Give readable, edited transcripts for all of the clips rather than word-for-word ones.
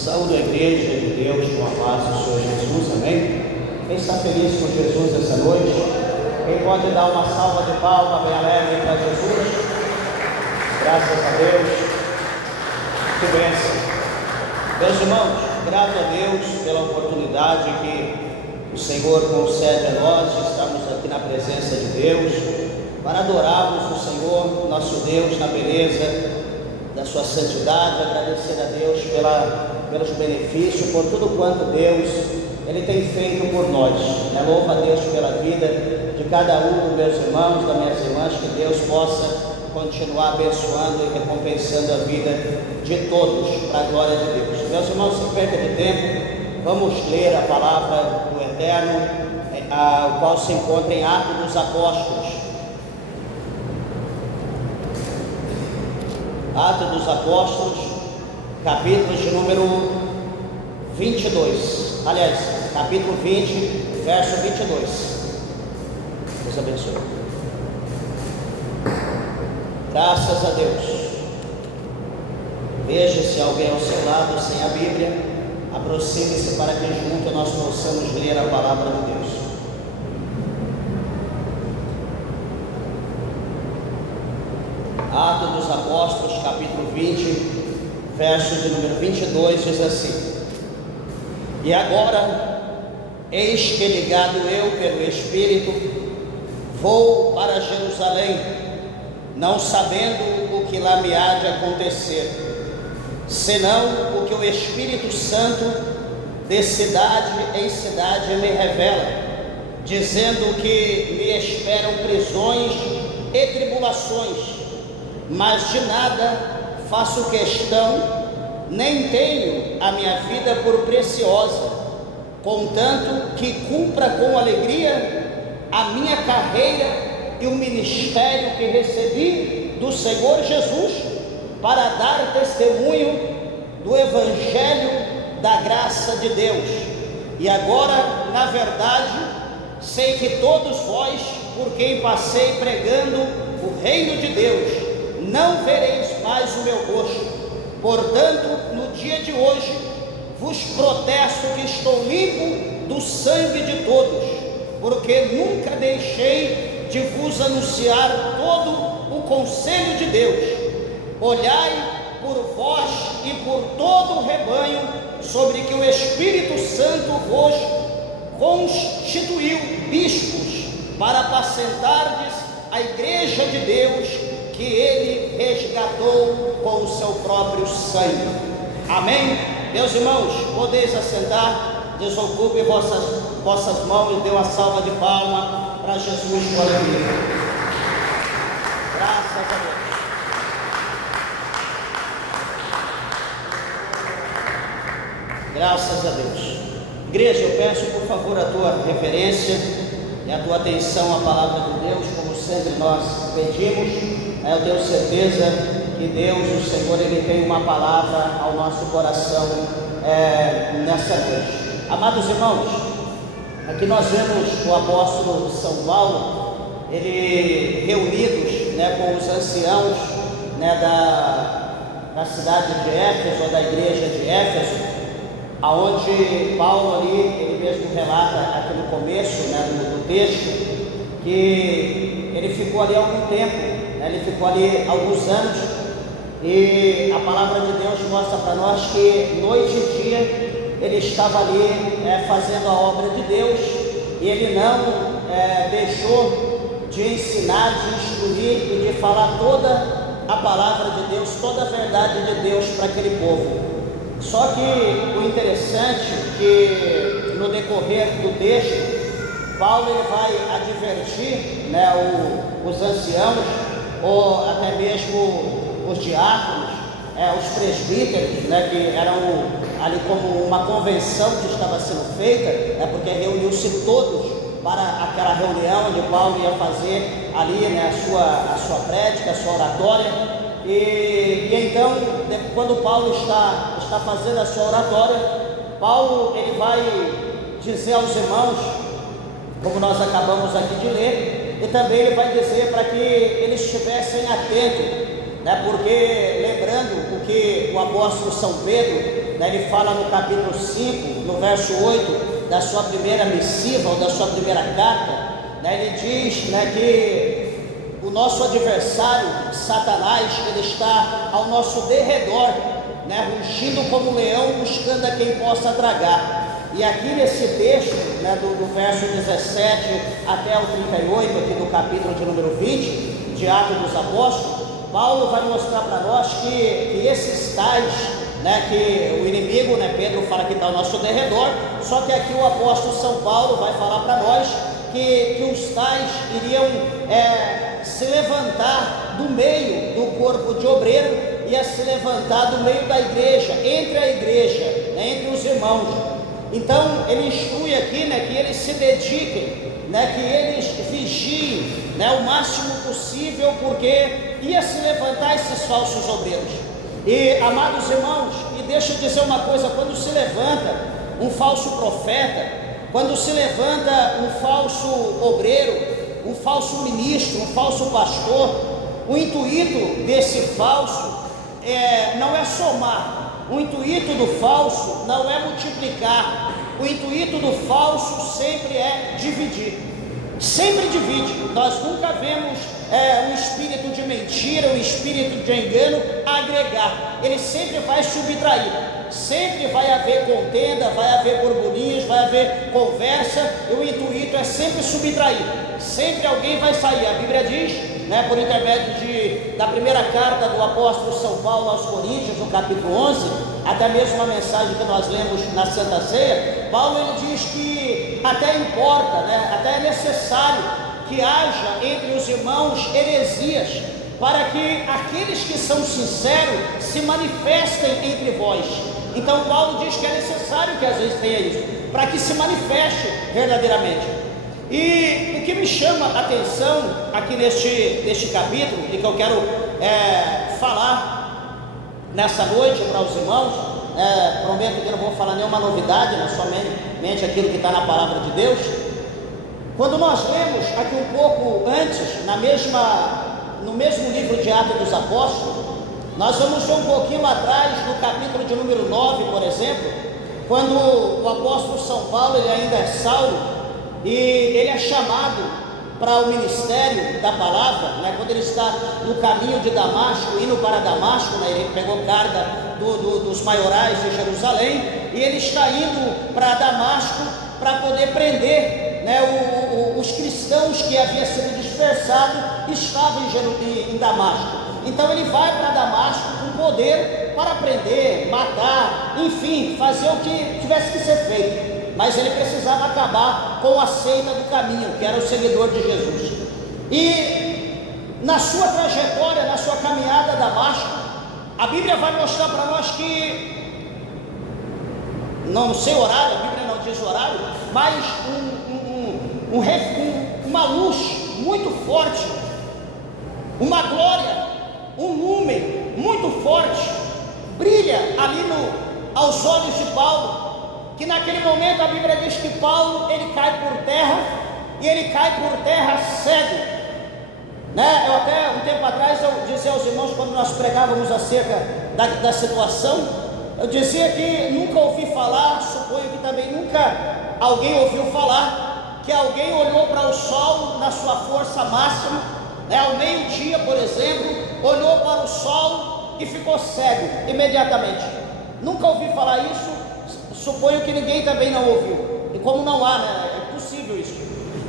Saúde a igreja de Deus com a paz do Senhor Jesus, amém? Quem está feliz com Jesus essa noite? Quem pode dar uma salva de palmas bem alegre para Jesus? Graças a Deus. Que bênção. Meus irmãos, grato a Deus pela oportunidade que o Senhor concede a nós de estarmos aqui na presença de Deus, para adorarmos o Senhor, nosso Deus, na beleza da sua santidade, agradecer a Deus pelos benefícios, por tudo quanto Deus Ele tem feito por nós. Louvo a Deus pela vida de cada um dos meus irmãos, das minhas irmãs, que Deus possa continuar abençoando e recompensando a vida de todos, para a glória de Deus. Meus irmãos, sem perda de tempo, vamos ler a palavra do Eterno, o qual se encontra em Atos dos Apóstolos. Atos dos Apóstolos, capítulo de número 22. Aliás, capítulo 20, verso 22. Deus abençoe. Graças a Deus. Veja se alguém ao seu lado sem a Bíblia, aproxime-se para que junto nós possamos ler a palavra de Deus. Atos dos Apóstolos, capítulo 20, verso de número 22, diz assim: E agora, eis que ligado eu pelo Espírito, vou para Jerusalém, não sabendo o que lá me há de acontecer, senão o que o Espírito Santo de cidade em cidade me revela, dizendo que me esperam prisões e tribulações, mas de nada faço questão, nem tenho a minha vida por preciosa, contanto que cumpra com alegria a minha carreira e o ministério que recebi do Senhor Jesus, para dar testemunho do Evangelho da graça de Deus. E agora, na verdade, sei que todos vós, por quem passei pregando o reino de Deus, não vereis mais o meu rosto. Portanto, no dia de hoje, vos protesto que estou limpo do sangue de todos, porque nunca deixei de vos anunciar todo o conselho de Deus. Olhai por vós e por todo o rebanho, sobre que o Espírito Santo vos constituiu bispos, para apacentardes a igreja de Deus, que Ele resgatou com o seu próprio sangue. Amém? Meus irmãos, podeis assentar, desocupe vossas mãos e dê uma salva de palma para Jesus com alegria. Graças a Deus. Graças a Deus. Igreja, eu peço por favor a tua reverência e a tua atenção à palavra de Deus, como sempre nós pedimos. Eu tenho certeza que Deus, o Senhor, Ele tem uma palavra ao nosso coração nessa noite. Amados irmãos, aqui nós vemos o apóstolo São Paulo, ele reunidos com os anciãos da cidade de Éfeso, ou da igreja de Éfeso, aonde Paulo ali, ele mesmo relata aqui no começo do texto, que ele ficou ali algum tempo. Ele ficou ali alguns anos, e a palavra de Deus mostra para nós que noite e dia ele estava ali fazendo a obra de Deus, e ele não deixou de ensinar, de instruir e de falar toda a palavra de Deus, toda a verdade de Deus para aquele povo. Só que o interessante é que no decorrer do texto, Paulo ele vai advertir os anciãos, ou até mesmo os diáconos, os presbíteros, que eram ali como uma convenção que estava sendo feita, porque reuniu-se todos para aquela reunião onde Paulo ia fazer ali a sua prédica, a sua oratória. E então, quando Paulo está fazendo a sua oratória, Paulo ele vai dizer aos irmãos, como nós acabamos aqui de ler, e também ele vai dizer para que eles estivessem atentos, porque lembrando lembrando o que o apóstolo São Pedro, né, ele fala no capítulo 5, no verso 8, da sua primeira missiva, ou da sua primeira carta, né, ele diz, né, que o nosso adversário, Satanás, ele está ao nosso derredor, né, rugindo como um leão, buscando a quem possa tragar. E aqui nesse texto, né, do verso 17 até o 38, aqui do capítulo de número 20, de Atos dos Apóstolos, Paulo vai mostrar para nós que esses tais, né, que o inimigo, né, Pedro fala que está ao nosso derredor, só que aqui o apóstolo São Paulo vai falar para nós que os tais iriam se levantar do meio do corpo de obreiro, ia se levantar do meio da igreja, entre a igreja, né, entre os irmãos. Então ele instrui aqui, né, que eles se dediquem, né, que eles vigiem, né, o máximo possível, porque ia se levantar esses falsos obreiros. E amados irmãos, e deixa eu dizer uma coisa: quando se levanta um falso profeta, quando se levanta um falso obreiro, um falso ministro, um falso pastor, o intuito desse falso não é somar. O intuito do falso não é multiplicar. O intuito do falso sempre é dividir. Sempre divide. Nós nunca vemos um espírito de mentira, um espírito de engano agregar. Ele sempre vai subtrair. Sempre vai haver contenda, vai haver burburinhos, vai haver conversa. E o intuito é sempre subtrair. Sempre alguém vai sair. A Bíblia diz, né, por intermédio da primeira carta do apóstolo São Paulo aos Coríntios, no capítulo 11, até mesmo a mensagem que nós lemos na Santa Ceia, Paulo ele diz que até importa, né, até é necessário que haja entre os irmãos heresias, para que aqueles que são sinceros se manifestem entre vós. Então Paulo diz que é necessário que às vezes tenha isso, para que se manifeste verdadeiramente. E o que me chama a atenção aqui neste capítulo, e que eu quero falar nessa noite para os irmãos, prometo que não vou falar nenhuma novidade, mas somente aquilo que está na palavra de Deus. Quando nós lemos aqui um pouco antes, no mesmo livro de Atos dos Apóstolos, nós vamos ver um pouquinho atrás, no capítulo de número 9, por exemplo, quando o apóstolo São Paulo, ele ainda é Saulo, e ele é chamado para o ministério da palavra, né? Quando ele está no caminho de Damasco, indo para Damasco, né? Ele pegou carga dos maiorais de Jerusalém, e ele está indo para Damasco para poder prender, né, os cristãos que haviam sido dispersados, estavam em Damasco. Então ele vai para Damasco com poder para prender, matar, enfim, fazer o que tivesse que ser feito. Mas ele precisava acabar com a seita do caminho, que era o seguidor de Jesus. E na sua trajetória, na sua caminhada a Damasco, a Bíblia vai mostrar para nós que, não sei o horário, a Bíblia não diz o horário, mas uma luz muito forte, uma glória, um lumen muito forte, brilha ali aos olhos de Paulo, que naquele momento a Bíblia diz que Paulo, ele cai por terra, e ele cai por terra cego, né? Eu até um tempo atrás eu dizia aos irmãos, quando nós pregávamos acerca da situação, eu dizia que nunca ouvi falar, suponho que também nunca alguém ouviu falar, que alguém olhou para o sol na sua força máxima, né? Ao meio-dia, por exemplo, olhou para o sol e ficou cego imediatamente. Nunca ouvi falar isso. Suponho que ninguém também não ouviu, e como não há, né, é possível isso.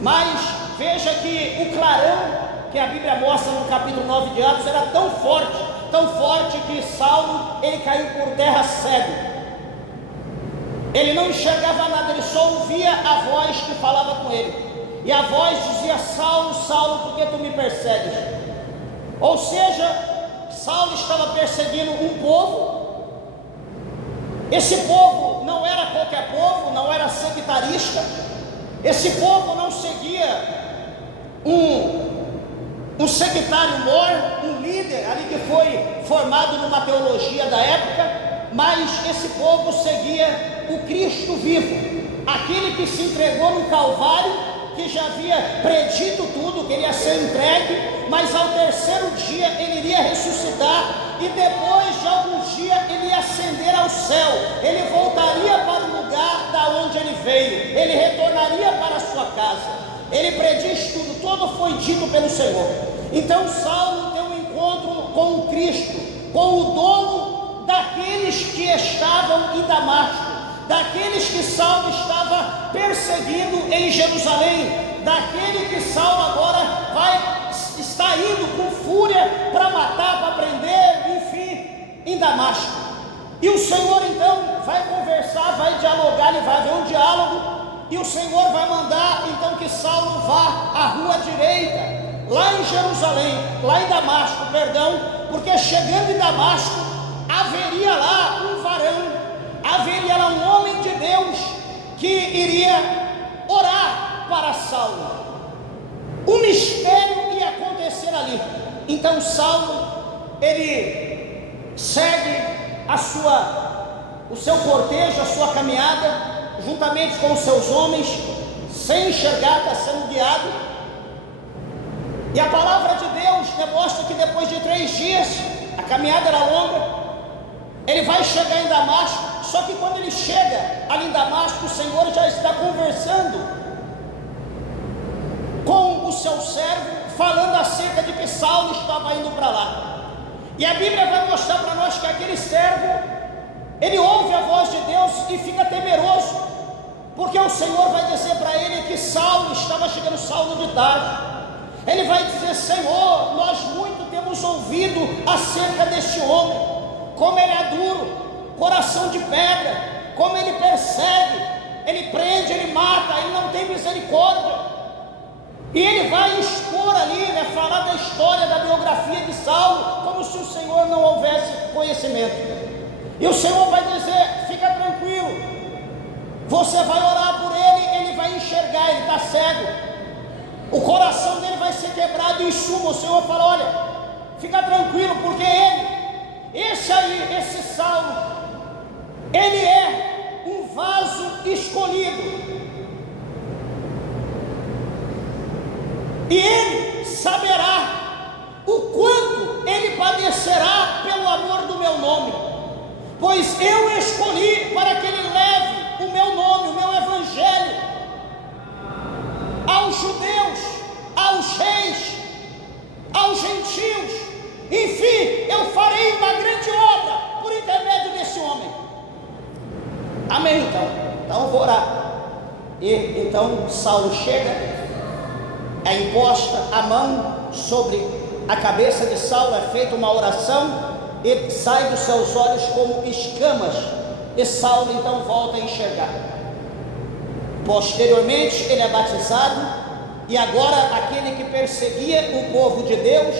Mas veja que o clarão que a Bíblia mostra no capítulo 9 de Atos era tão forte que Saulo, ele caiu por terra cego. Ele não enxergava nada, ele só ouvia a voz que falava com ele, e a voz dizia: Saulo, Saulo, por que tu me persegues? Ou seja, Saulo estava perseguindo um povo. Esse povo não era qualquer povo, não era sectarista. Esse povo não seguia um sectário mor, um líder ali que foi formado numa teologia da época, mas esse povo seguia o Cristo vivo, aquele que se entregou no Calvário, que já havia predito tudo, que ele ia ser entregue, mas ao terceiro dia ele iria ressuscitar, e depois de dia ele ia ascender ao céu, ele voltaria para o lugar da onde ele veio, ele retornaria para a sua casa. Ele prediz tudo, todo foi dito pelo Senhor. Então Saulo tem um encontro com o Cristo, com o dono daqueles que estavam em Damasco, daqueles que Saulo estava perseguindo em Jerusalém, daquele que Saulo agora está indo com fúria para matar, para prender, enfim, em Damasco. E o Senhor então vai conversar, vai dialogar, ele vai haver um diálogo, e o Senhor vai mandar então que Saulo vá à rua direita, lá em Jerusalém, lá em Damasco, porque chegando em Damasco, haveria lá um varão, haveria lá um homem de Deus, que iria orar para Saulo. Um mistério ia acontecer ali. Então Saulo, ele segue o seu cortejo, a sua caminhada, juntamente com os seus homens, sem enxergar, está sendo guiado. E a palavra de Deus demonstra que depois de 3 dias, a caminhada era longa, ele vai chegar em Damasco. Só que quando ele chega ali em Damasco, o Senhor já está conversando com o seu servo, falando acerca de que Saulo estava indo para lá. E a Bíblia vai mostrar para nós que aquele servo, ele ouve a voz de Deus e fica temeroso, porque o Senhor vai dizer para ele que Saulo estava chegando, Saulo de Tarso. Ele vai dizer: Senhor, nós muito temos ouvido acerca deste homem, como ele é duro, coração de pedra, como ele persegue, ele prende, ele mata, ele não tem misericórdia. E ele vai expor ali, falar da história, da biografia de Saulo, como se o Senhor não houvesse conhecimento. E o Senhor vai dizer: fica tranquilo, você vai orar por ele, ele vai enxergar, ele está cego, o coração dele vai ser quebrado em suma. O Senhor fala: olha, fica tranquilo, porque esse Saulo, ele é um vaso escolhido, e ele saberá o quanto ele padecerá pelo amor do meu nome, pois eu escolhi para que ele leve o meu nome, o meu evangelho, aos judeus, aos reis, aos gentios, enfim, eu farei uma grande obra por intermédio desse homem. Amém? Então vou orar. E então Saulo chega, é imposta a mão sobre a cabeça de Saulo, é feita uma oração, e sai dos seus olhos como escamas, e Saulo então volta a enxergar. Posteriormente ele é batizado, e agora aquele que perseguia o povo de Deus,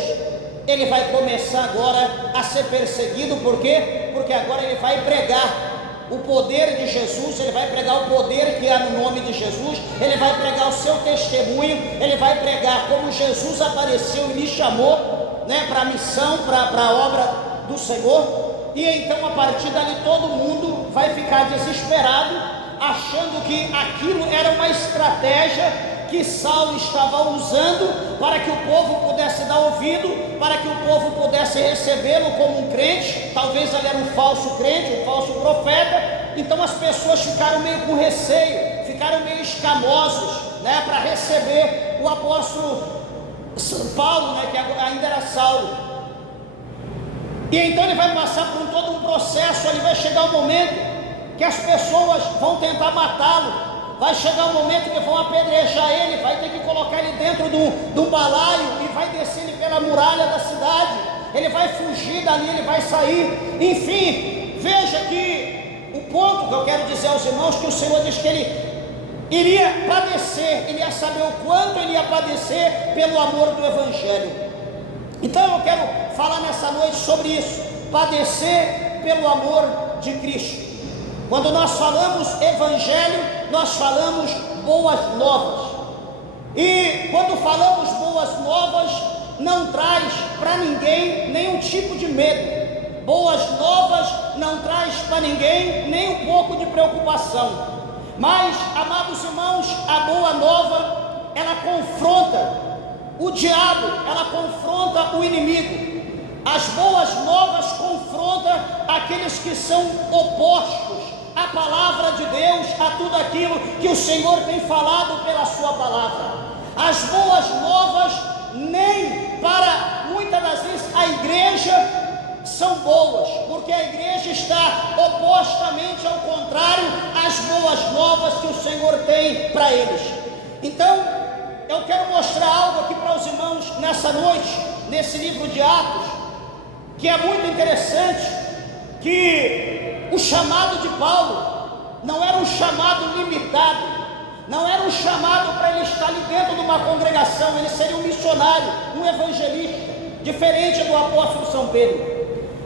ele vai começar agora a ser perseguido. Por quê? Porque agora ele vai pregar o poder de Jesus, ele vai pregar o poder que há no nome de Jesus, ele vai pregar o seu testemunho, ele vai pregar como Jesus apareceu e lhe chamou, para a missão, para a obra do Senhor. E então a partir dali todo mundo vai ficar desesperado, achando que aquilo era uma estratégia que Saulo estava usando para que o povo pudesse dar ouvido, para que o povo pudesse recebê-lo como um crente. Talvez ele era um falso crente, um falso profeta. Então as pessoas ficaram meio com receio, ficaram meio escamosos, para receber o apóstolo Paulo, que ainda era Saulo. E então ele vai passar por todo um processo. Ali vai chegar um momento que as pessoas vão tentar matá-lo. Vai chegar um momento que vão apedrejar ele, vai ter que colocar ele dentro de um balaio e vai descer ele pela muralha da cidade. Ele vai fugir dali, ele vai sair. Enfim, veja que o ponto que eu quero dizer aos irmãos, que o Senhor diz que ele iria padecer, ele ia saber o quanto ele ia padecer pelo amor do Evangelho. Então eu quero falar nessa noite sobre isso, padecer pelo amor de Cristo. Quando nós falamos Evangelho, nós falamos boas novas. E quando falamos boas novas, não traz para ninguém nenhum tipo de medo. Boas novas não traz para ninguém nem um pouco de preocupação. Mas, amados irmãos, a boa nova, ela confronta o diabo, ela confronta o inimigo. As boas novas confrontam aqueles que são opostos à palavra de Deus, a tudo aquilo que o Senhor tem falado pela sua palavra. As boas novas nem para muitas das vezes a igreja são boas, porque a igreja está opostamente ao contrário às boas novas que o Senhor tem para eles. Então, eu quero mostrar algo aqui para os irmãos nessa noite, nesse livro de Atos, que é muito interessante, que o chamado de Paulo não era um chamado limitado, não era um chamado para ele estar ali dentro de uma congregação, ele seria um missionário, um evangelista, diferente do apóstolo São Pedro.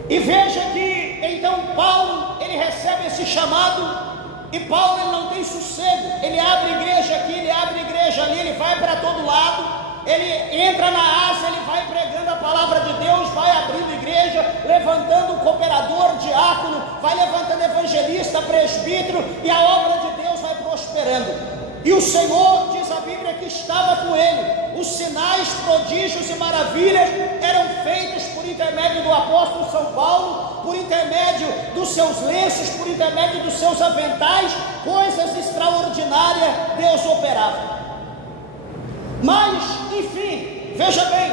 E veja que então Paulo, ele recebe esse chamado, e Paulo ele não tem sossego, ele abre igreja aqui, ele abre igreja ali, ele vai para todo lado, ele entra na Ásia, ele vai pregando a palavra de Deus, vai abrindo igreja, levantando um cooperador, diácono, vai levantando evangelista, presbítero, e a obra de Deus vai prosperando. E o Senhor, diz a Bíblia, que estava com ele. Os sinais, prodígios e maravilhas eram feitos por intermédio do apóstolo São Paulo, por intermédio dos seus lenços, por intermédio dos seus aventais, coisas extraordinárias Deus operava. Mas, enfim, veja bem,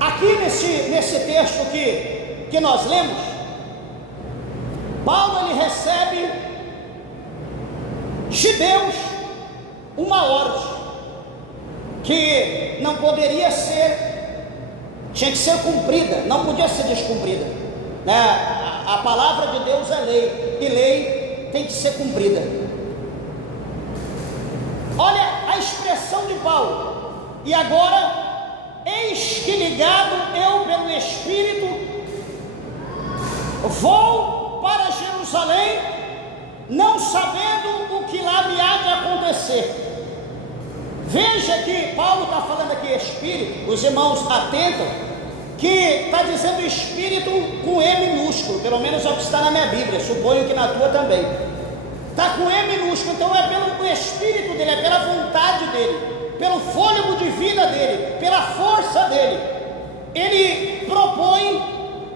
aqui nesse texto que nós lemos, Paulo ele recebe de Deus uma ordem que não poderia ser, tinha que ser cumprida, não podia ser descumprida, né? A palavra de Deus é lei, e lei tem que ser cumprida. Olha a expressão de Paulo: e agora, eis que ligado eu pelo Espírito, vou para Jerusalém, não sabendo o que lá me há de acontecer. Veja que Paulo está falando aqui Espírito, os irmãos atentam, que está dizendo Espírito com E minúsculo, pelo menos é o que está na minha Bíblia, suponho que na tua também. Está com E minúsculo, então é pelo Espírito dele, é pela vontade dele, pelo fôlego de vida dele, pela força dele. Ele propõe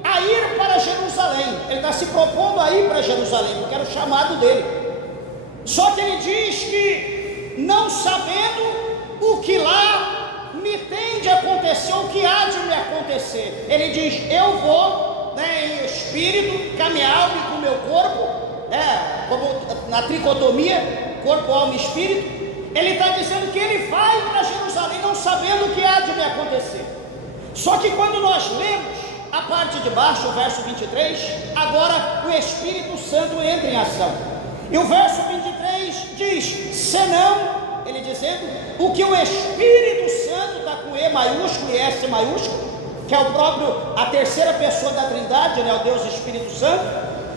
a ir para Jerusalém, ele está se propondo a ir para Jerusalém, porque era o chamado dele. Só que ele diz que não sabendo o que lá me tem de acontecer, o que há de me acontecer. Ele diz: eu vou, né, em espírito, com a minha alma e com o meu corpo, como na tricotomia, corpo, alma e espírito. Ele está dizendo que ele vai para Jerusalém não sabendo o que há de me acontecer. Só que quando nós lemos a parte de baixo, o verso 23, agora o Espírito Santo entra em ação. E o verso 23 diz: senão, ele dizendo, o que o Espírito Santo está com E maiúsculo e S maiúsculo, que é o próprio, a terceira pessoa da Trindade, né, o Deus Espírito Santo,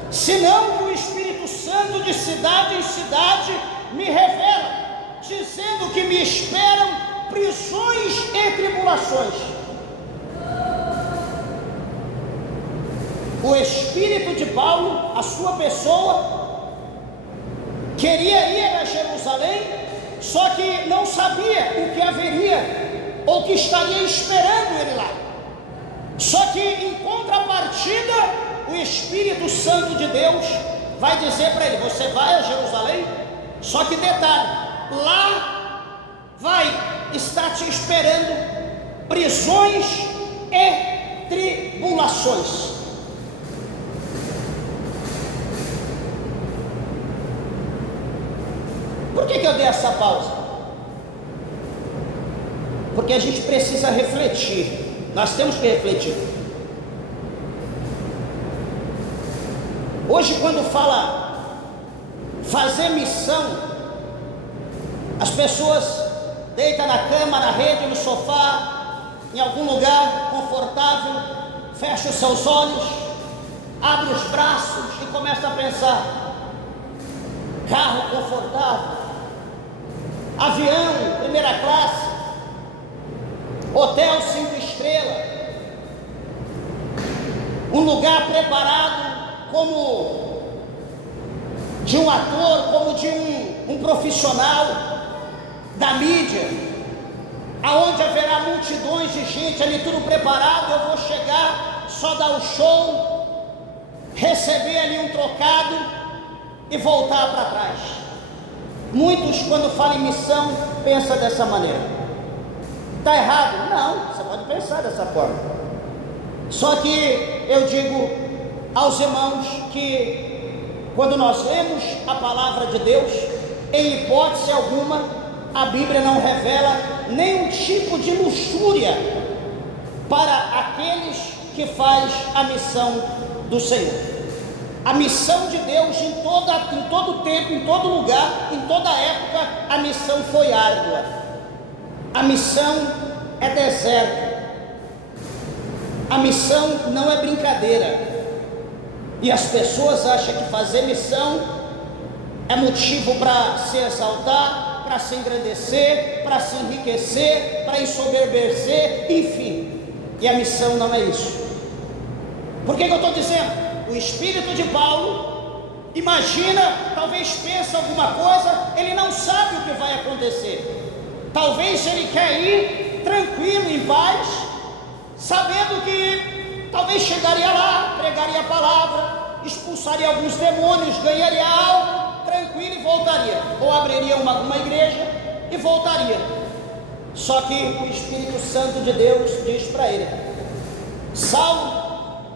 senão que o Espírito Santo de cidade em cidade me revela, dizendo que me esperam prisões e tribulações. O Espírito de Paulo, a sua pessoa, queria ir a Jerusalém, só que não sabia o que haveria, ou que estaria esperando ele lá. Só que em contrapartida, o Espírito Santo de Deus vai dizer para ele: você vai a Jerusalém, só que detalhe, lá vai estar te esperando prisões e tribulações. Por que eu dei essa pausa? Porque a gente precisa refletir, nós temos que refletir. Hoje, quando fala fazer missão, as pessoas deitam na cama, na rede, no sofá, em algum lugar confortável, fecha os seus olhos, abre os braços e começa a pensar: carro confortável, avião, primeira classe, hotel 5 estrelas, um lugar preparado como de um ator, como de um profissional da mídia. aonde haverá multidões de gente ali tudo preparado, eu vou chegar, só dar o show, receber ali um trocado e voltar para trás. Muitos, quando falam em missão, pensam dessa maneira. Está errado? Não, você pode pensar dessa forma. Só que eu digo aos irmãos que quando nós lemos a palavra de Deus, em hipótese alguma, a Bíblia não revela nenhum tipo de luxúria para aqueles que faz a missão do Senhor. A missão de Deus em todo tempo, em todo lugar, em toda época, a missão foi árdua. A missão é deserto. A missão não é brincadeira. E as pessoas acham que fazer missão é motivo para se exaltar, para se engrandecer, para se enriquecer, para ensoberbecer, enfim. E a missão não é isso. Por que eu estou dizendo? O espírito de Paulo, imagina, talvez pensa alguma coisa, ele não sabe o que vai acontecer. Talvez ele quer ir tranquilo, em paz, sabendo que talvez chegaria lá, pregaria a palavra, expulsaria alguns demônios, ganharia algo, tranquilo e voltaria. Ou abriria uma igreja e voltaria. Só que o Espírito Santo de Deus diz para ele: Saulo,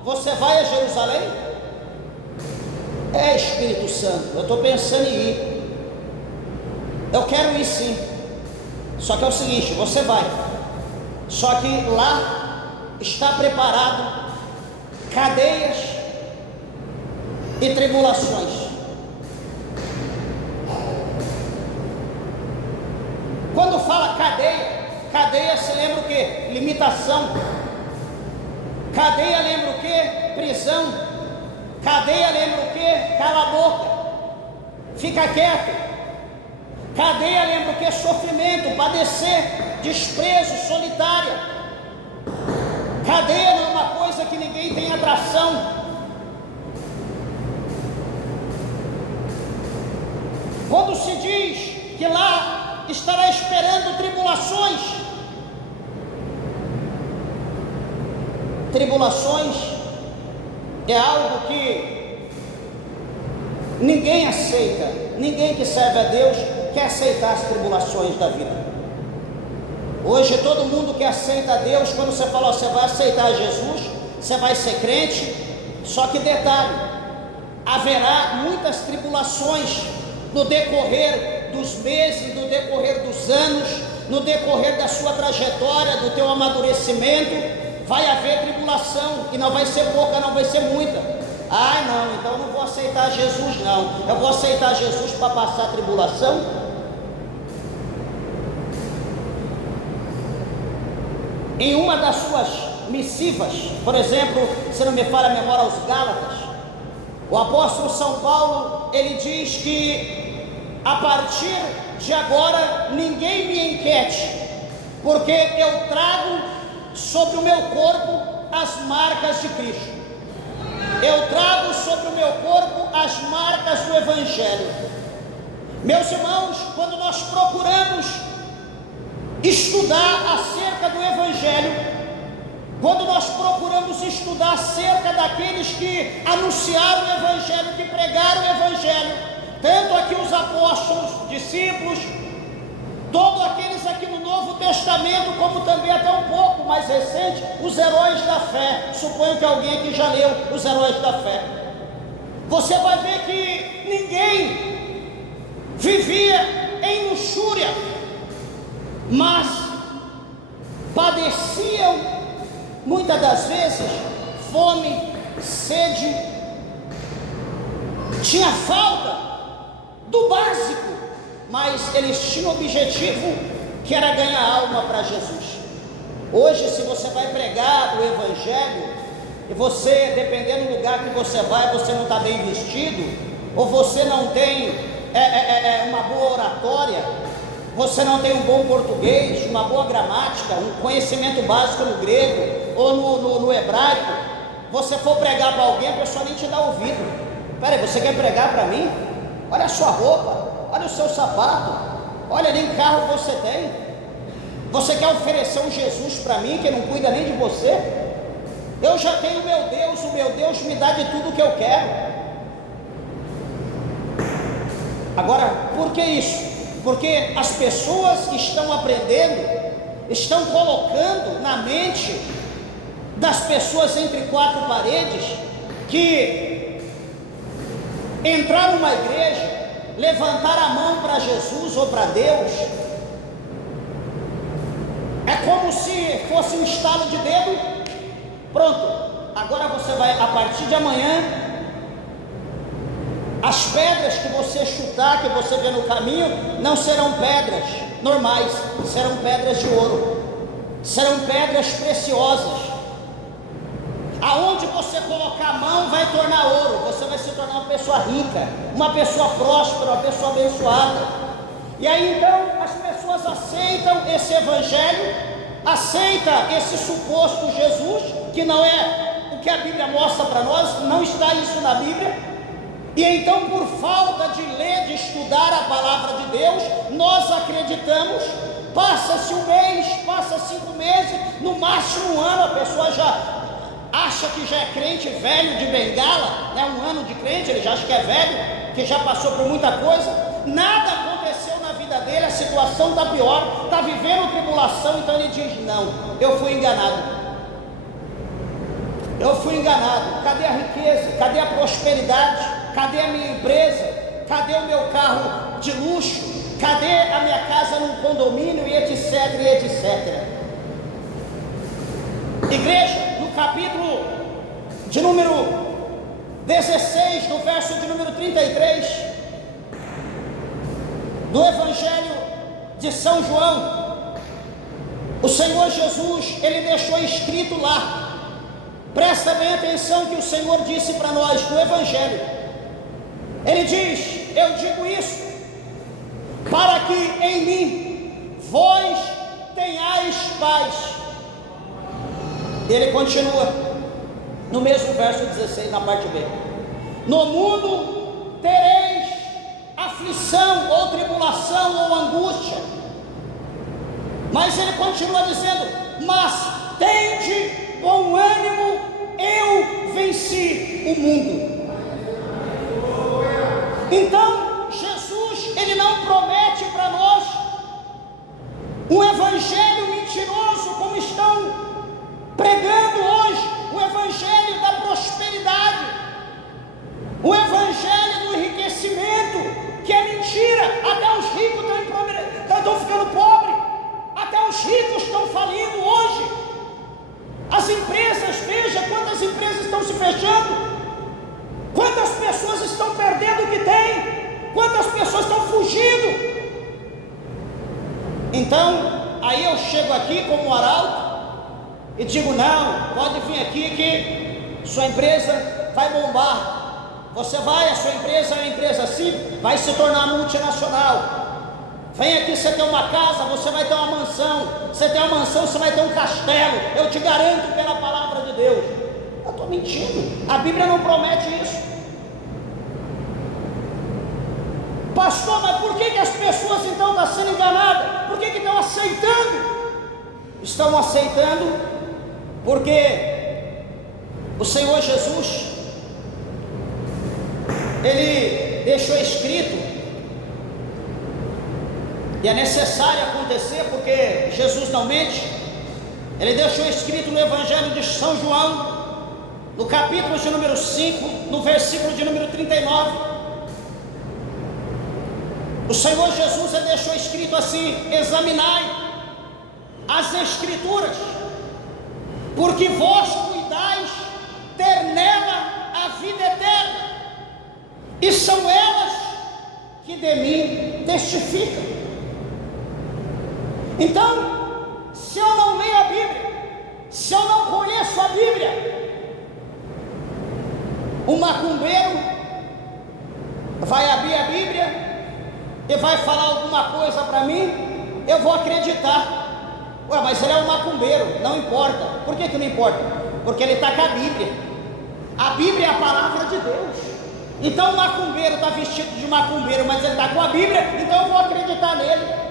você vai a Jerusalém? É, Espírito Santo, eu estou pensando em ir. Eu quero ir sim. Só que é o seguinte, você vai. Só que lá está preparado cadeias e tribulações. Quando fala cadeia se lembra o quê? Limitação. Cadeia lembra o quê? Prisão. Cadeia lembra o quê? Cala a boca, fica quieto. Cadeia lembra o quê? Sofrimento, padecer, desprezo, solitária. Cadeia não é uma coisa que ninguém tem atração. Quando se diz que lá estará esperando tribulações é algo que ninguém aceita. Ninguém que serve a Deus quer aceitar as tribulações da vida. Hoje todo mundo que aceita a Deus, quando você fala, você vai aceitar Jesus, você vai ser crente. Só que detalhe, haverá muitas tribulações no decorrer dos meses, no decorrer dos anos, no decorrer da sua trajetória, do teu amadurecimento. Vai haver tribulação, e não vai ser pouca, não vai ser muita. Ah não, então eu não vou aceitar Jesus não. Eu vou aceitar Jesus para passar a tribulação? Em uma das suas missivas, por exemplo, se não me falha a memória, aos Gálatas, o apóstolo São Paulo, ele diz que a partir de agora ninguém me inquiete, porque eu trago sobre o meu corpo as marcas de Cristo. Eu trago sobre o meu corpo as marcas do Evangelho. Meus irmãos, quando nós procuramos estudar acerca do Evangelho, quando nós procuramos estudar acerca daqueles que anunciaram o Evangelho, que pregaram o Evangelho, tanto aqui os apóstolos, discípulos, todos aqueles aqui no Novo Testamento, como também até um pouco mais recente, os heróis da fé. Suponho que alguém aqui já leu os heróis da fé. Você vai ver que ninguém vivia em luxúria, mas padeciam muitas das vezes fome, sede, tinha falta do básico, mas eles tinham um objetivo que era ganhar alma para Jesus. Hoje, se você vai pregar o Evangelho e você, dependendo do lugar que você vai, você não está bem vestido, ou você não tem uma boa oratória, você não tem um bom português, uma boa gramática, um conhecimento básico no grego ou no hebraico, você for pregar para alguém, a pessoa nem te dá ouvido. Peraí, você quer pregar para mim? Olha a sua roupa, olha o seu sapato, olha nem carro você tem. Você quer oferecer um Jesus para mim que não cuida nem de você? Eu já tenho meu Deus, o meu Deus me dá de tudo o que eu quero. Agora, por que isso? Porque as pessoas estão aprendendo, estão colocando na mente das pessoas entre quatro paredes que entrar numa igreja, levantar a mão para Jesus ou para Deus, é como se fosse um estalo de dedo. Pronto, agora você vai, a partir de amanhã, as pedras que você chutar, que você vê no caminho, não serão pedras normais, serão pedras de ouro, serão pedras preciosas. Aonde você colocar a mão vai tornar ouro, você vai se tornar uma pessoa rica, uma pessoa próspera, uma pessoa abençoada. E aí então as pessoas aceitam esse evangelho, aceitam esse suposto Jesus, que não é o que a Bíblia mostra para nós, não está isso na Bíblia. E então, por falta de ler, de estudar a palavra de Deus, nós acreditamos. Passa-se um mês, passa 5 meses, no máximo um ano, a pessoa já acha que já é crente velho de bengala, né? Um ano de crente, ele já acha que é velho, que já passou por muita coisa. Nada aconteceu na vida dele, a situação está pior, está vivendo tribulação. Então ele diz: não, eu fui enganado. Eu fui enganado. Cadê a riqueza? Cadê a prosperidade? Cadê a minha empresa? Cadê o meu carro de luxo? Cadê a minha casa num condomínio? E etc, e etc. Igreja, no capítulo de número 16, no verso de número 33, do Evangelho de São João, o Senhor Jesus, ele deixou escrito lá. Presta bem atenção que o Senhor disse para nós no Evangelho. Ele diz: eu digo isso para que em mim vós tenhais paz. Ele continua no mesmo verso 16, na parte B: no mundo tereis aflição, ou tribulação, ou angústia. Mas ele continua dizendo: mas tende bom ânimo, eu venci o mundo. Então Jesus, ele não promete para nós um evangelho mentiroso como estão pregando hoje, o evangelho da prosperidade, o evangelho do enriquecimento, que é mentira. Até os ricos estão ficando pobres, até os ricos estão falindo hoje. As empresas, veja quantas empresas estão se fechando, quantas pessoas estão perdendo o que tem, quantas pessoas estão fugindo. Então, aí eu chego aqui como arauto e digo: não, pode vir aqui que sua empresa vai bombar. Você vai, a sua empresa é uma empresa assim, vai se tornar multinacional. Vem aqui, você tem uma casa, você vai ter uma mansão. Você tem uma mansão, você vai ter um castelo. Eu te garanto pela palavra de Deus. Eu estou mentindo, a Bíblia não promete isso. Pastor, mas por que as pessoas então estão sendo enganadas? Por que estão aceitando? Estão aceitando porque o Senhor Jesus, ele deixou escrito, e é necessário acontecer porque Jesus não mente. Ele deixou escrito no Evangelho de São João, no capítulo de número 5, no versículo de número 39. O Senhor Jesus, ele deixou escrito assim: examinai as Escrituras, porque vós cuidais ter nela a vida eterna, e são elas que de mim testificam. Então, se eu não leio a Bíblia, se eu não conheço a Bíblia, o macumbeiro vai abrir a Bíblia e vai falar alguma coisa para mim, eu vou acreditar. Ué, mas ele é um macumbeiro, não importa. Por que não importa? Porque ele está com a Bíblia. A Bíblia é a palavra de Deus. Então o macumbeiro está vestido de macumbeiro, mas ele está com a Bíblia, então eu vou acreditar nele.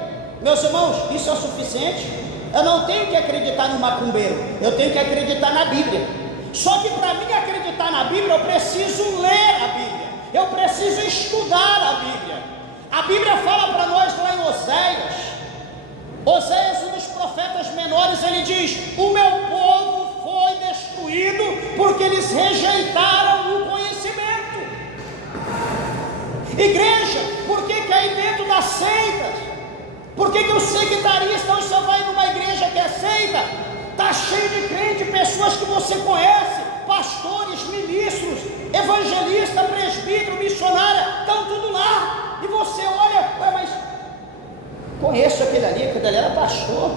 Meus irmãos, isso é o suficiente? Eu não tenho que acreditar no macumbeiro, eu tenho que acreditar na Bíblia. Só que para mim acreditar na Bíblia, eu preciso ler a Bíblia, eu preciso estudar a Bíblia. A Bíblia fala para nós lá em Oséias, um dos profetas menores, ele diz: o meu povo foi destruído porque eles rejeitaram o conhecimento. Igreja, por que aí dentro das seitas? Por que o sectarista hoje só vai numa igreja que é seita? Está cheio de crente, pessoas que você conhece, pastores, ministros, evangelista, presbítero, missionária, estão tudo lá. E você olha, mas conheço aquele ali era pastor,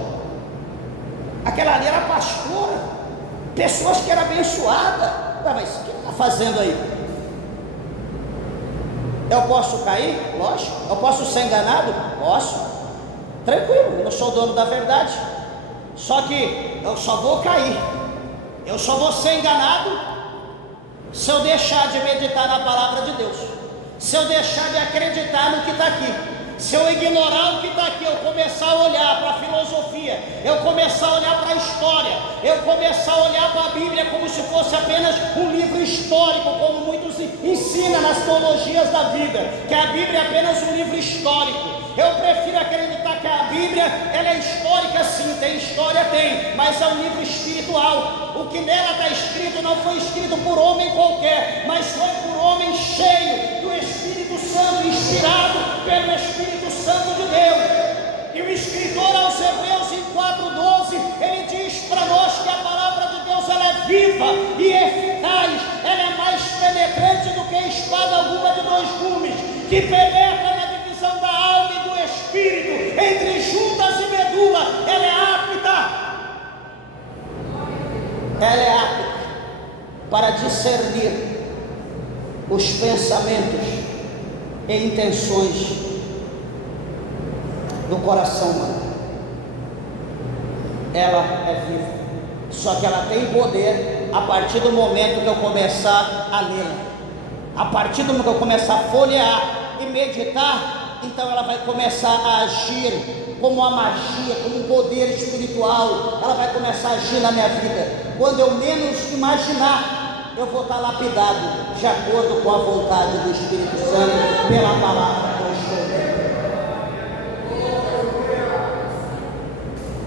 aquela ali era pastora, pessoas que eram abençoadas. Mas o que ele está fazendo aí? Eu posso cair? Lógico. Eu posso ser enganado? Posso. Tranquilo, eu não sou o dono da verdade. Só que eu só vou cair, eu só vou ser enganado se eu deixar de meditar na palavra de Deus, se eu deixar de acreditar no que está aqui, se eu ignorar o que está aqui, eu começar a olhar para a filosofia, eu começar a olhar para a história, eu começar a olhar para a Bíblia como se fosse apenas um livro histórico, como muitos ensinam nas teologias da vida, que a Bíblia é apenas um livro histórico. Eu prefiro acreditar que a Bíblia, ela é histórica sim, tem história, tem, mas é um livro espiritual. O que nela está escrito não foi escrito por homem qualquer, mas foi por homem cheio do Espírito Santo, inspirado pelo Espírito Santo de Deus. E o escritor aos Hebreus em 4:12, ele diz para nós que a palavra de Deus, ela é viva e eficaz, ela é mais penetrante do que espada alguma de 2 gumes, que penetra na divisão da alma e do espírito, entre juntas e medula. Ela é apta para discernir os pensamentos e intenções do coração humano. Ela é viva, só que ela tem poder a partir do momento que eu começar a ler, a partir do momento que eu começar a folhear e meditar. Então ela vai começar a agir como uma magia, como um poder espiritual. Ela vai começar a agir na minha vida. Quando eu menos imaginar, eu vou estar lapidado de acordo com a vontade do Espírito Santo, pela palavra que eu estou lendo.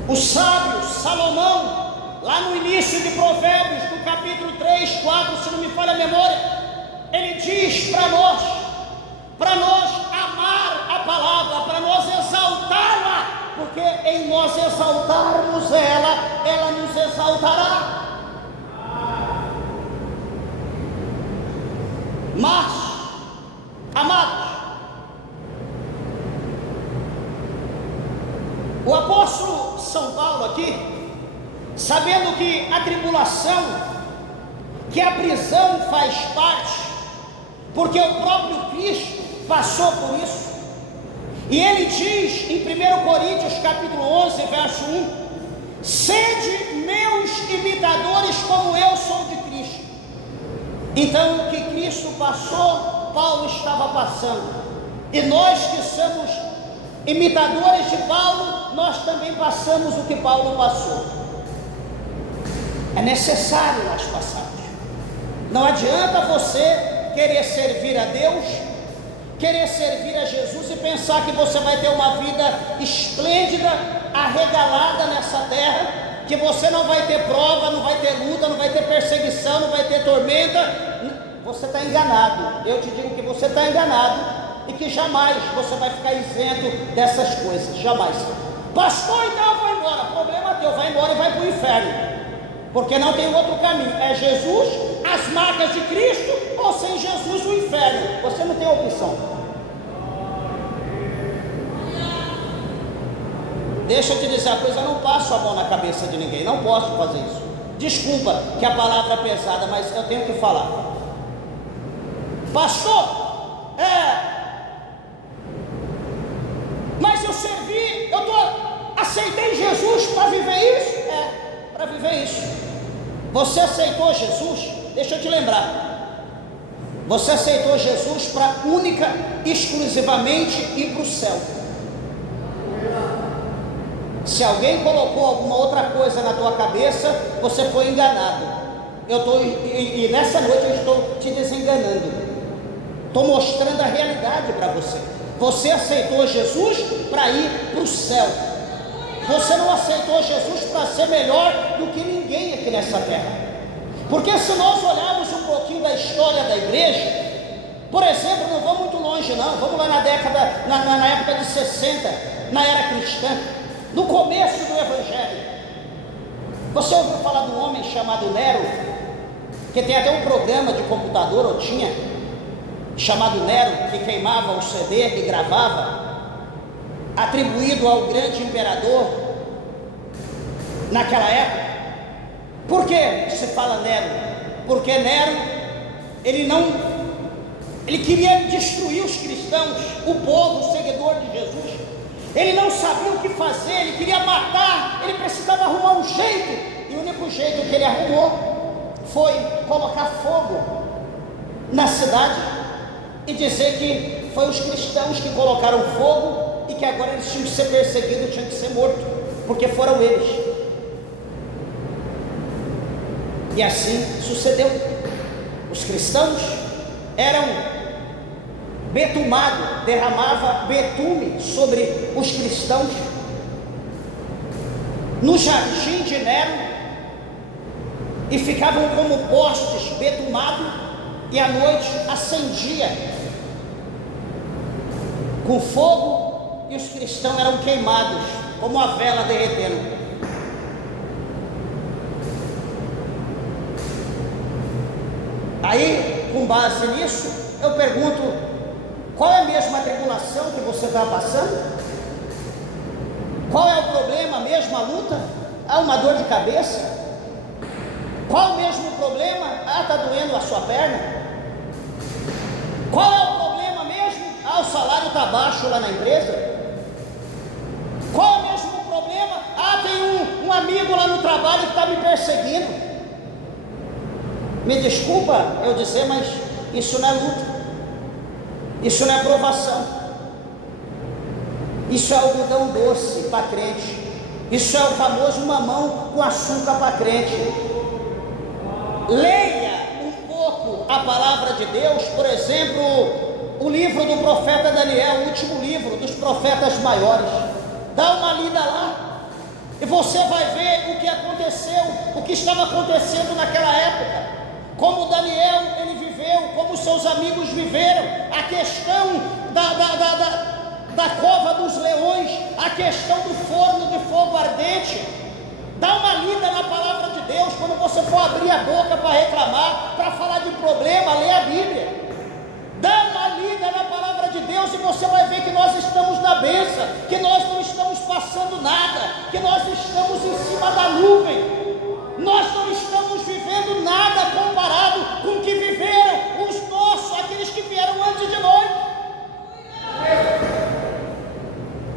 O sábio Salomão, lá no início de Provérbios, no capítulo 3, 4, se não me falha a memória, ele diz para nós amar a palavra, para nós exaltá-la, porque em nós exaltarmos ela nos exaltará. Mas, amados, o apóstolo São Paulo aqui, sabendo que a tribulação, que a prisão faz parte, porque o próprio Cristo passou por isso, e ele diz em 1 Coríntios capítulo 11, verso 1: sede meus imitadores como eu sou de Cristo. Então o que Cristo passou, Paulo estava passando, e nós que somos imitadores de Paulo, nós também passamos o que Paulo passou. É necessário nós passarmos. Não adianta você querer servir a Deus, querer servir a Jesus e pensar que você vai ter uma vida esplêndida, arregalada nessa terra, que você não vai ter prova, não vai ter luta, não vai ter perseguição, não vai ter tormenta. Você está enganado. Eu te digo que você está enganado e que jamais você vai ficar isento dessas coisas, jamais. Pastor, então eu vou embora. Problema teu, vai embora e vai para o inferno, porque não tem outro caminho. É Jesus, as marcas de Cristo, ou sem Jesus o inferno. Você não tem opção. Deixa eu te dizer uma coisa, eu não passo a mão na cabeça de ninguém, não posso fazer isso. Desculpa que a palavra é pesada, mas eu tenho que falar. Pastor, mas eu servi, aceitei Jesus para viver isso? Para viver isso. Você aceitou Jesus? Deixa eu te lembrar. Você aceitou Jesus para exclusivamente ir para o céu. Se alguém colocou alguma outra coisa na tua cabeça, você foi enganado. E nessa noite eu estou te desenganando. Estou mostrando a realidade para você. Você aceitou Jesus para ir para o céu. Você não aceitou Jesus para ser melhor do que ninguém aqui nessa terra. Porque se nós olharmos um pouquinho da história da igreja, por exemplo, não vamos muito longe não, vamos lá na época de 60, na era cristã, no começo do Evangelho. Você ouviu falar de um homem chamado Nero, que tem até um programa de computador, ou tinha, chamado Nero, que queimava o CD e gravava, atribuído ao grande imperador naquela época. Por que se fala Nero? Porque Nero, ele queria destruir os cristãos, o povo, o seguidor de Jesus. Ele não sabia o que fazer, ele queria matar, ele precisava arrumar um jeito, e o único jeito que ele arrumou foi colocar fogo na cidade e dizer que foi os cristãos que colocaram fogo e que agora eles tinham que ser perseguidos, tinham que ser mortos, porque foram eles. E assim sucedeu. Os cristãos eram betumados, derramava betume sobre os cristãos. No jardim de Nero, e ficavam como postes betumados, e à noite acendia com fogo, e os cristãos eram queimados como a vela derretendo. Aí, com base nisso, eu pergunto: qual é a mesma tribulação que você está passando? Qual é o problema, a mesma luta? Há uma dor de cabeça? Qual o mesmo problema? Está doendo a sua perna? Qual é o problema mesmo? O salário está baixo lá na empresa? Qual é o mesmo problema? Tem um amigo lá no trabalho que está me perseguindo. Me desculpa eu dizer, mas isso não é luta, isso não é provação, isso é algodão doce para crente, isso é o famoso mamão com açúcar para crente. Leia um pouco a palavra de Deus, por exemplo, o livro do profeta Daniel, o último livro dos profetas maiores. Dá uma lida lá e você vai ver o que aconteceu, o que estava acontecendo naquela época. Como Daniel ele viveu, como seus amigos viveram, a questão da cova dos leões, a questão do forno de fogo ardente. Dá uma lida na palavra de Deus. Quando você for abrir a boca para reclamar, para falar de problema, lê a Bíblia. Dá uma lida na palavra de Deus e você vai ver que nós estamos na bênção, que nós não estamos passando nada, que nós estamos em cima da nuvem. Nós não estamos vivendo nada comparado com o que viveram os nossos, aqueles que vieram antes de nós.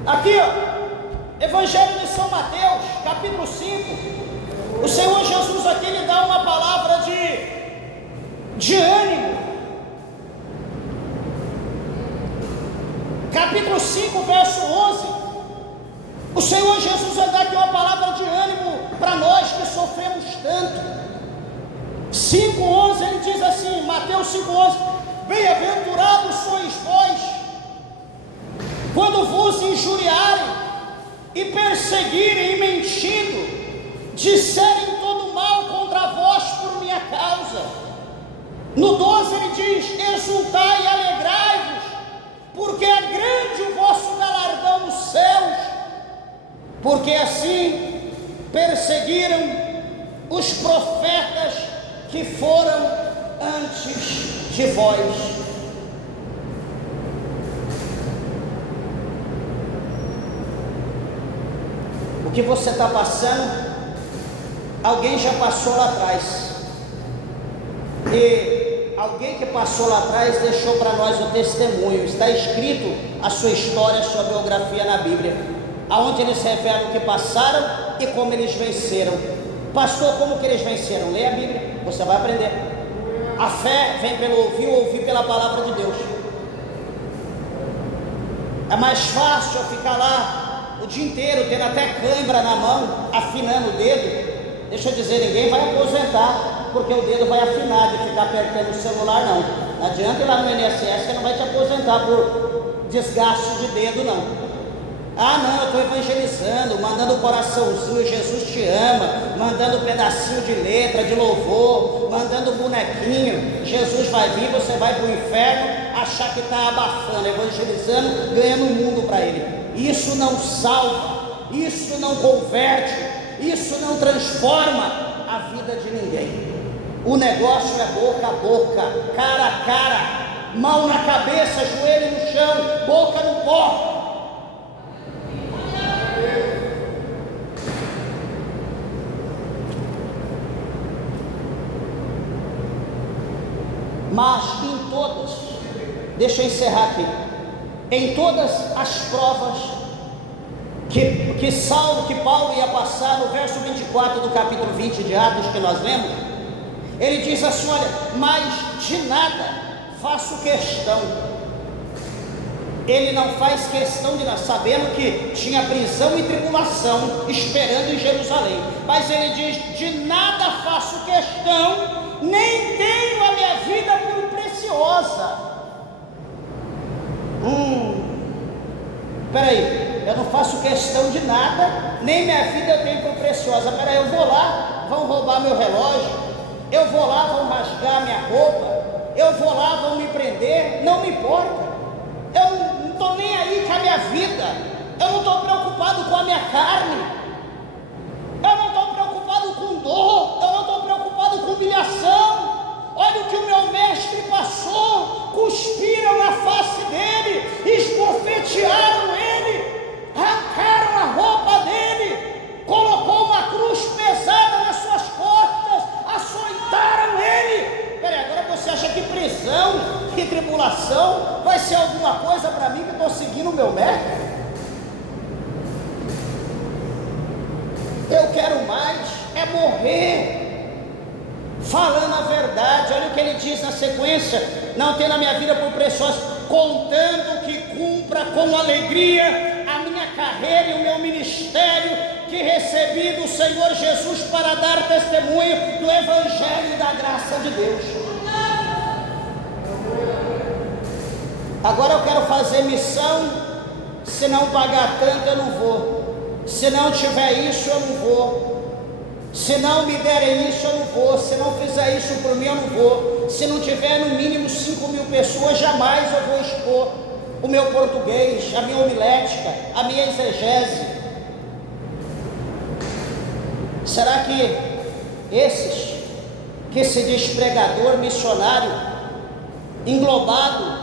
Aqui, Evangelho de São Mateus, capítulo 5. O Senhor Jesus aqui ele dá uma palavra de ânimo. Capítulo 5, verso 11. O Senhor Jesus vai dar aqui uma palavra de ânimo para nós que sofremos tanto. 5:11 ele diz assim, Mateus 5:11: bem-aventurados sois vós, quando vos injuriarem e perseguirem e mentindo, disserem todo mal contra vós por minha causa. No 12 ele diz: exultai e alegrai-vos, porque é grande o vosso galardão nos céus, porque assim perseguiram os profetas que foram antes de vós. O que você está passando, alguém já passou lá atrás, e alguém que passou lá atrás deixou para nós o testemunho. Está escrito a sua história, a sua biografia na Bíblia, aonde eles revelam o que passaram e como eles venceram. Pastor, como que eles venceram? Leia a Bíblia, você vai aprender. A fé vem pelo ouvir pela palavra de Deus. É mais fácil eu ficar lá o dia inteiro, tendo até cãibra na mão, afinando o dedo, deixa eu dizer, ninguém vai aposentar, porque o dedo vai afinar de ficar apertando o celular, não. Não adianta ir lá no INSS que não vai te aposentar por desgaste de dedo, não. Ah não, eu estou evangelizando, mandando um coraçãozinho, Jesus te ama, mandando um pedacinho de letra, de louvor, mandando um bonequinho, Jesus vai vir, você vai para o inferno, achar que está abafando, evangelizando, ganhando o mundo para ele. Isso não salva, isso não converte, isso não transforma a vida de ninguém. O negócio é boca a boca, cara a cara, mão na cabeça, joelho no chão, boca no pó. Mas em todas, deixa eu encerrar aqui, em todas as provas que Paulo ia passar, no verso 24 do capítulo 20 de Atos que nós lemos, ele diz assim, olha, mas de nada faço questão. Ele não faz questão de nada, sabendo que tinha prisão e tribulação esperando em Jerusalém, mas ele diz, de nada faço questão, nem tenho a minha vida por preciosa. Peraí, eu não faço questão de nada, nem minha vida eu tenho por preciosa. Peraí, eu vou lá, vão roubar meu relógio, eu vou lá, vão rasgar minha roupa, eu vou lá, vão me prender, não me importa. Eu não estou nem aí com a minha vida, eu não estou preocupado com a minha carne, eu não estou preocupado com dor, eu não estou preocupado com humilhação. Olha o que o meu mestre passou, cuspiram na face dele, esbofetearam ele, arrancaram a roupa dele, colocou uma cruz pesada nas suas costas, açoitaram ele. Peraí, agora você acha que prisão, que tribulação vai ser alguma coisa para mim que estou seguindo o meu mestre? Eu quero mais é morrer falando a verdade. Olha o que ele diz na sequência, não tendo a minha vida por preciosa, contando que cumpra com alegria a minha carreira e o meu ministério que recebi do Senhor Jesus para dar testemunho do Evangelho e da graça de Deus. Agora eu quero fazer missão, se não pagar tanto eu não vou, se não tiver isso eu não vou, se não me derem isso eu não vou, se não fizer isso por mim eu não vou, se não tiver no mínimo 5.000 pessoas, jamais eu vou expor o meu português, a minha homilética, a minha exegese. Será que esses que se diz pregador, missionário, englobado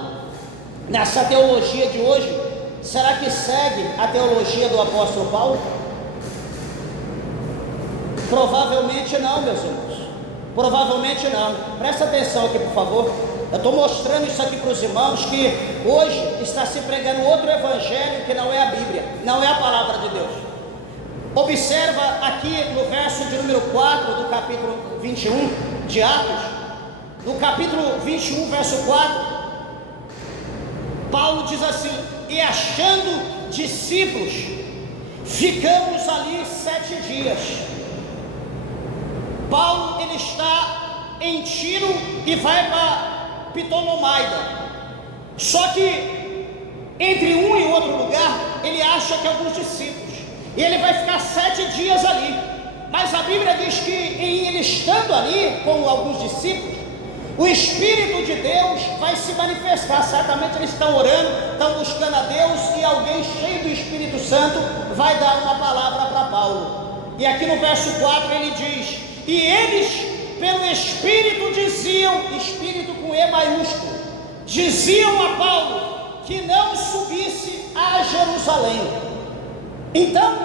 nessa teologia de hoje, será que segue a teologia do apóstolo Paulo? Provavelmente não, meus irmãos, provavelmente não. Presta atenção aqui, por favor. Eu estou mostrando isso aqui para os irmãos, que hoje está se pregando outro evangelho que não é a Bíblia, não é a palavra de Deus. Observa aqui no verso de número 4 do capítulo 21 de Atos, no capítulo 21, verso 4, Paulo diz assim: e achando discípulos, ficamos ali 7 dias. Paulo, ele está em Tiro e vai para Ptolomaida, só que entre um e outro lugar, ele acha que alguns discípulos, e ele vai ficar 7 dias ali. Mas a Bíblia diz que em ele estando ali com alguns discípulos, o Espírito de Deus vai se manifestar. Certamente eles estão orando, estão buscando a Deus, e alguém cheio do Espírito Santo vai dar uma palavra para Paulo. E aqui no verso 4 ele diz: e eles pelo Espírito diziam, Espírito com E maiúsculo, diziam a Paulo que não subisse a Jerusalém. Então,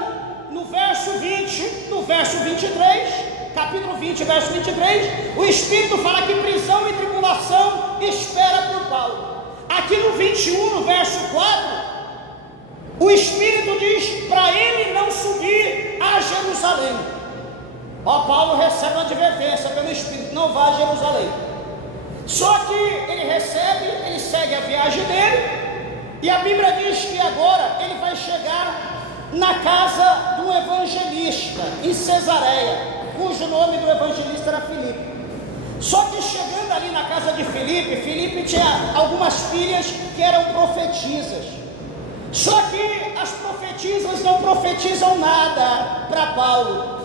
no verso 20, no verso 23, capítulo 20, verso 23, o Espírito fala que prisão e tribulação espera por Paulo. Aqui no 21, no verso 4, o Espírito diz para ele não subir a Jerusalém. Paulo recebe uma advertência pelo Espírito: não vá a Jerusalém. Só que ele recebe, ele segue a viagem dele, e a Bíblia diz que agora ele vai chegar na casa de um evangelista em Cesareia, cujo nome do evangelista era Filipe. Só que chegando ali na casa de Filipe, Filipe tinha algumas filhas que eram profetisas. Só que as profetisas não profetizam nada para Paulo.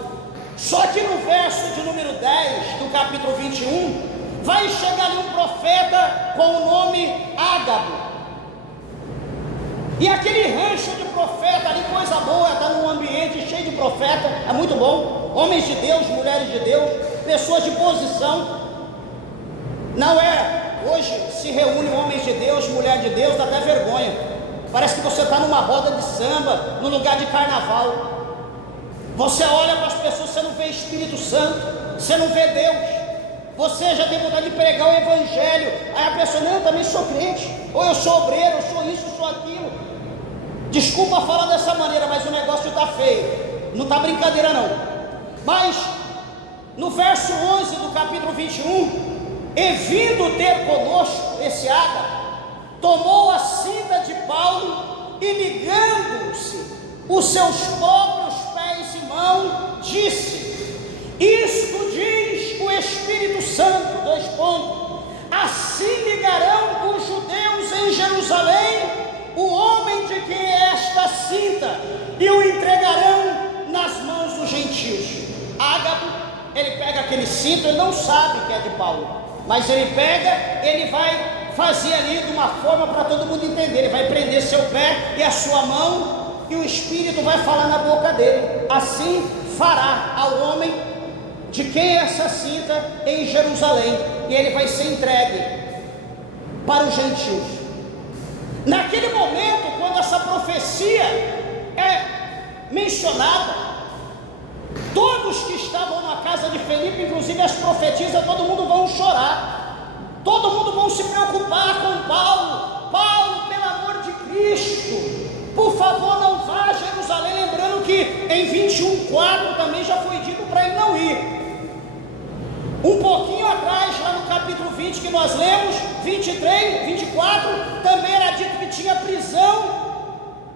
Só que no verso de número 10 do capítulo 21, vai chegar ali um profeta com o nome Ágabo. E aquele rancho de profeta ali, coisa boa, está num ambiente cheio de profeta, é muito bom. Homens de Deus, mulheres de Deus, pessoas de posição. Não é, hoje se reúne homens de Deus, mulher de Deus, dá até vergonha. Parece que você está numa roda de samba, num lugar de carnaval. Você olha para as pessoas, você não vê Espírito Santo, você não vê Deus. Você já tem vontade de pregar o Evangelho. Aí a pessoa, não, eu também sou crente, ou eu sou obreiro, eu sou isso, eu sou aquilo. Desculpa falar dessa maneira, mas o negócio está feio, não está brincadeira não. Mas no verso 11 do capítulo 21, e vindo ter conosco esse Ágabo, tomou a cinta de Paulo e ligando-se os seus próprios pés e mãos, disse: isto diz o Espírito Santo, assim ligarão os judeus em Jerusalém o homem de quem é esta cinta, e o entregarão nas mãos dos gentios. Ágabo, ele pega aquele cinto, ele não sabe que é de Paulo, mas ele pega, ele vai fazer ali de uma forma para todo mundo entender. Ele vai prender seu pé e a sua mão, e o Espírito vai falar na boca dele. Assim fará ao homem de quem é essa cinta em Jerusalém, e ele vai ser entregue para os gentios. Naquele momento, quando essa profecia é mencionada, todos que estavam na casa de Filipe, inclusive as profetisas, todo mundo vão chorar, todo mundo vão se preocupar com Paulo. Paulo, pelo amor de Cristo, por favor não vá a Jerusalém. Lembrando que em 21:4 também já foi dito para ele não ir. Um pouquinho atrás, lá no capítulo 20 que nós lemos, 23, 24, também era dito que tinha prisão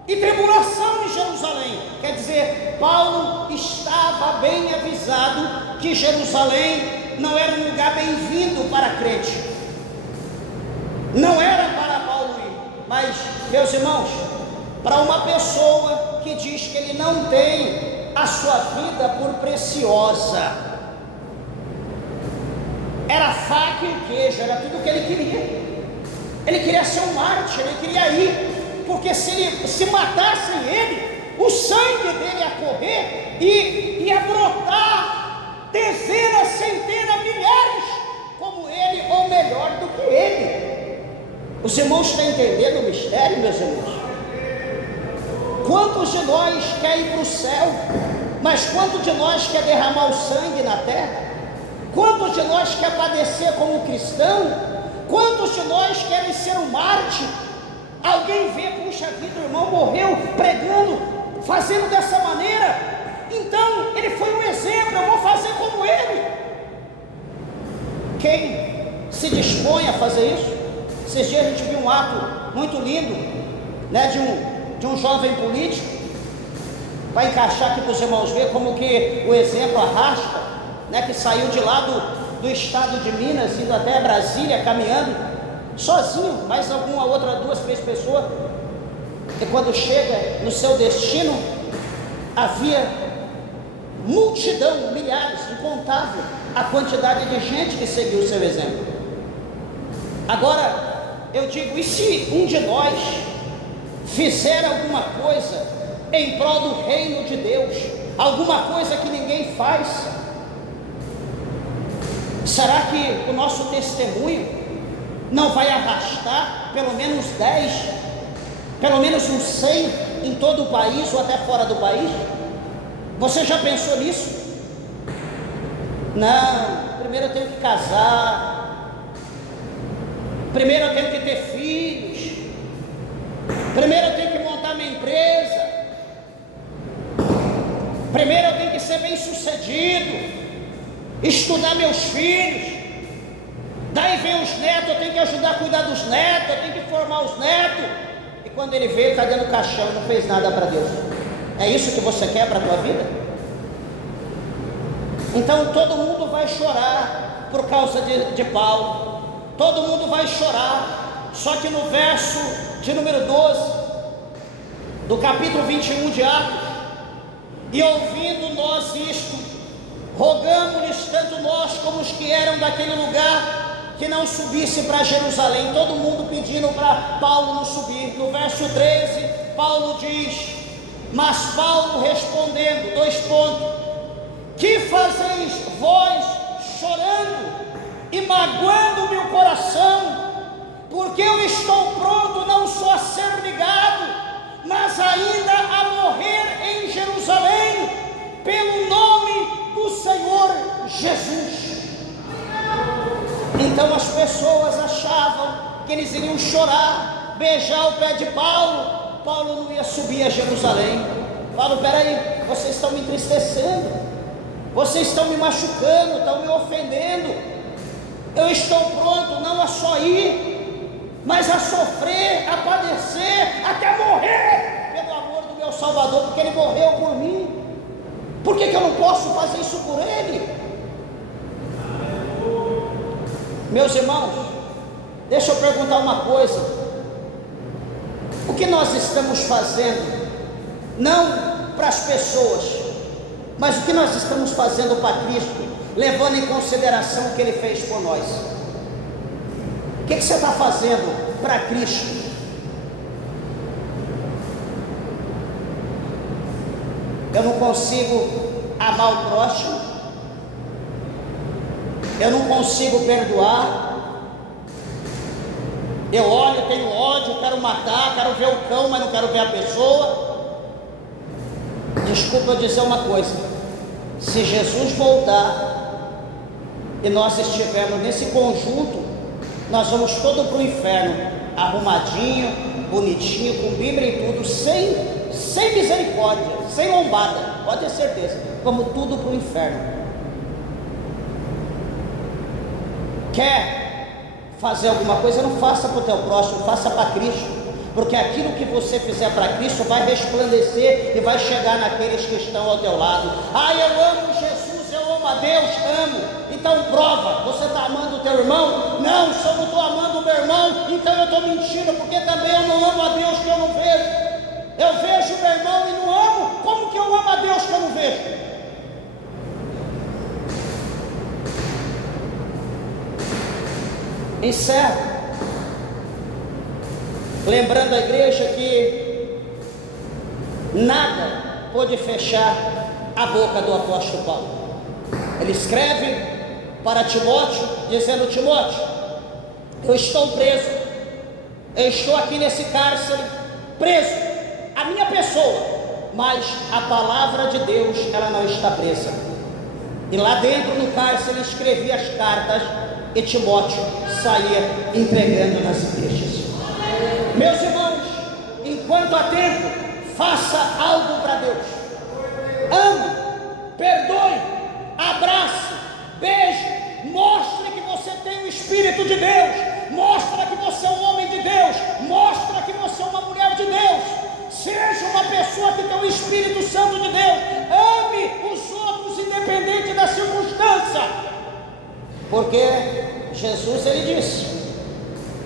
e tribulação em Jerusalém. Quer dizer, Paulo estava bem avisado que Jerusalém não era um lugar bem-vindo para crente, não era para Paulo ir. Mas, meus irmãos, para uma pessoa que diz que ele não tem a sua vida por preciosa, era faca e queijo, era tudo o que ele queria. Ele queria ser um mártir, ele queria ir, porque se matassem ele, o sangue dele ia correr e ia brotar dezenas, centenas, milhares como ele, ou melhor do que ele. Os irmãos estão entendendo o mistério, meus irmãos? Quantos de nós querem ir para o céu, mas quantos de nós quer derramar o sangue na terra? Quantos de nós quer padecer como cristão? Quantos de nós querem ser um mártir? Alguém vê, puxa vida, o irmão morreu pregando, fazendo dessa maneira, então ele foi um exemplo, eu vou fazer como ele. Quem se dispõe a fazer isso? Esses dias a gente viu um ato muito lindo, né, de um jovem político. Vai encaixar aqui para os irmãos ver como que o exemplo arrasta, né, que saiu de lá do estado de Minas, indo até Brasília, caminhando, sozinho, mais alguma outra, 2, 3 pessoas, e quando chega no seu destino, havia multidão, milhares, incontável, a quantidade de gente que seguiu o seu exemplo. Agora, eu digo, e se um de nós fizer alguma coisa em prol do reino de Deus, alguma coisa que ninguém faz, será que o nosso testemunho não vai arrastar pelo menos 10, pelo menos uns 100 em todo o país ou até fora do país? Você já pensou nisso? Não, primeiro eu tenho que casar, primeiro eu tenho que ter filhos, primeiro eu tenho que montar minha empresa, primeiro eu tenho que ser bem sucedido, estudar meus filhos, daí vem os netos, eu tenho que ajudar a cuidar dos netos, eu tenho que formar os netos, e quando ele veio, está dentro do caixão, não fez nada para Deus. É isso que você quer para a tua vida? Então todo mundo vai chorar por causa de Paulo, todo mundo vai chorar. Só que no verso de número 12 do capítulo 21 de Atos: e ouvindo nós isto, rogamos-lhes, tanto nós como os que eram daquele lugar, que não subisse para Jerusalém. Todo mundo pedindo para Paulo não subir. No verso 13, Paulo diz: mas Paulo respondendo, 2 pontos: que fazeis vós chorando e magoando o meu coração? Porque eu estou pronto não só a ser ligado, mas ainda a morrer em Jerusalém, pelo nome do Senhor Jesus. Então as pessoas achavam que eles iriam chorar, beijar o pé de Paulo. Paulo não ia subir a Jerusalém. Paulo: peraí, vocês estão me entristecendo, vocês estão me machucando, estão me ofendendo. Eu estou pronto não a só ir, mas a sofrer, a padecer, até morrer pelo amor do meu Salvador, porque Ele morreu por mim. Por que eu não posso fazer isso por Ele? Meus irmãos, deixa eu perguntar uma coisa: o que nós estamos fazendo, não para as pessoas, mas o que nós estamos fazendo para Cristo, levando em consideração o que Ele fez por nós? O que você está fazendo para Cristo? Eu não consigo amar o próximo, eu não consigo perdoar, eu olho, tenho ódio, quero matar, quero ver o cão, mas não quero ver a pessoa. Desculpa eu dizer uma coisa: se Jesus voltar e nós estivermos nesse conjunto, nós vamos todo para o inferno, arrumadinho, bonitinho, com Bíblia e tudo, sem misericórdia, sem lombada, pode ter certeza. Vamos tudo para o inferno. Quer fazer alguma coisa? Não faça para o teu próximo, faça para Cristo, porque aquilo que você fizer para Cristo vai resplandecer e vai chegar naqueles que estão ao teu lado. Ah, eu amo Jesus, eu amo a Deus, amo. Então prova, você está amando o teu irmão? Não, se eu não estou amando o meu irmão, então eu estou mentindo, porque também eu não amo a Deus que eu não vejo. Eu vejo o meu irmão e não amo. Como que eu amo a Deus que eu não vejo? Encerro lembrando a igreja que nada pôde fechar a boca do apóstolo Paulo. Ele escreve para Timóteo, dizendo: Timóteo, eu estou preso, eu estou aqui nesse cárcere, preso, a minha pessoa, mas a palavra de Deus, ela não está presa. E lá dentro no cárcere ele escrevia as cartas, e Timóteo saía entregando nas igrejas. Meus irmãos, enquanto há tempo, faça algo para Deus. Ame, perdoe, abrace, beije, mostre que você tem o Espírito de Deus, mostre que você é um homem de Deus, mostre que você é uma mulher de Deus. Seja uma pessoa que tem o Espírito Santo de Deus. Ame os outros independente da circunstância, porque Jesus, ele disse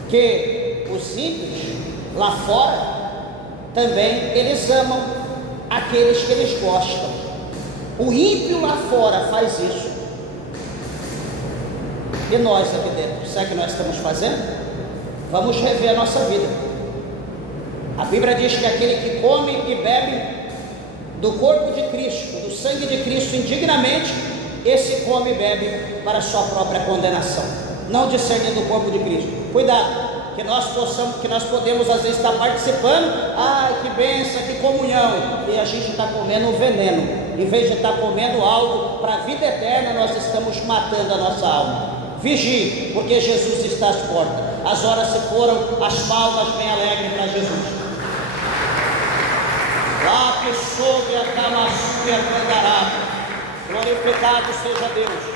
que os ímpios lá fora também eles amam aqueles que eles gostam. O ímpio lá fora faz isso, e nós aqui dentro, sabe o que nós estamos fazendo? Vamos rever a nossa vida. A Bíblia diz que aquele que come e bebe do corpo de Cristo, do sangue de Cristo indignamente, esse come e bebe para a sua própria condenação, não discernindo o corpo de Cristo. Cuidado, que nós podemos às vezes estar participando, que bênção, que comunhão, e a gente está comendo um veneno, em vez de estar comendo algo para a vida eterna, nós estamos matando a nossa alma. Vigie, porque Jesus está às portas. As horas se foram, as palmas bem alegres para Jesus. Lá que soube a Damascus e a Candará, glorificado seja Deus.